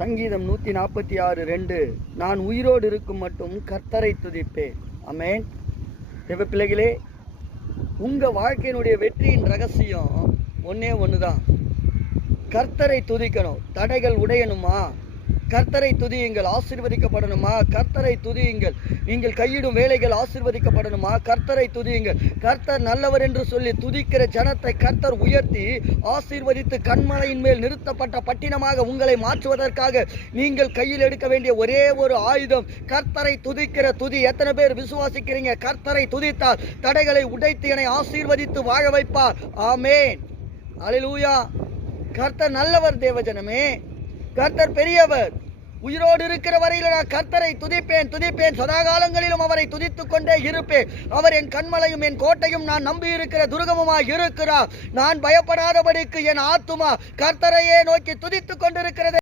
சங்கீதம் 146:2, நான் உயிரோடு இருக்கும் மட்டும் கர்த்தரை துதிப்பேன். ஆமென். தேவ பிள்ளைகளே, உங்க வாழ்க்கையினுடைய வெற்றியின் ரகசியம் ஒன்னே ஒண்ணுதான். கர்த்தரை துதிக்கணும். தடைகள் உடையணுமா? கர்த்தரை துதியுங்கள். ஆசீர்வதிக்கப்படணுமா? கர்த்தரை துதியுங்கள். நீங்கள் கையிடும் வேலைகள் ஆசீர்வதிக்கப்படணுமா? கர்த்தரை துதியுங்கள். கர்த்தர் நல்லவர் என்று சொல்லி துதிக்கிற ஜனத்தை கர்த்தர் உயர்த்தி ஆசீர்வதித்து கண்மலையின் மேல் நிறுத்தப்பட்ட பட்டினமாக உங்களை மாற்றுவதற்காக நீங்கள் கையில் எடுக்க வேண்டிய ஒரே ஒரு ஆயுதம் கர்த்தரை துதிக்கிற துதி. எத்தனை பேர் விசுவாசிக்கிறீங்க? கர்த்தரை துதித்தால் தடைகளை உடைத்து என்னை ஆசீர்வதித்து வாழ வைப்பார். ஆமென். அல்லேலூயா. கர்த்தர் நல்லவர் தேவஜனமே. கர்த்தர் பெரியவர். உயிரோடு இருக்கிற வரையில் நான் கர்த்தரை துதிப்பேன். சதா காலங்களிலும் அவரை துதித்துக் கொண்டே இருப்பேன். அவர் என் கண்மலையும் என் கோட்டையும், நான் நம்பி இருக்கிற துர்கமுமாய் இருக்கிறார். நான் பயப்படாதபடிக்கு என் ஆத்துமா கர்த்தரையே நோக்கி துதித்துக் கொண்டிருக்கிறது.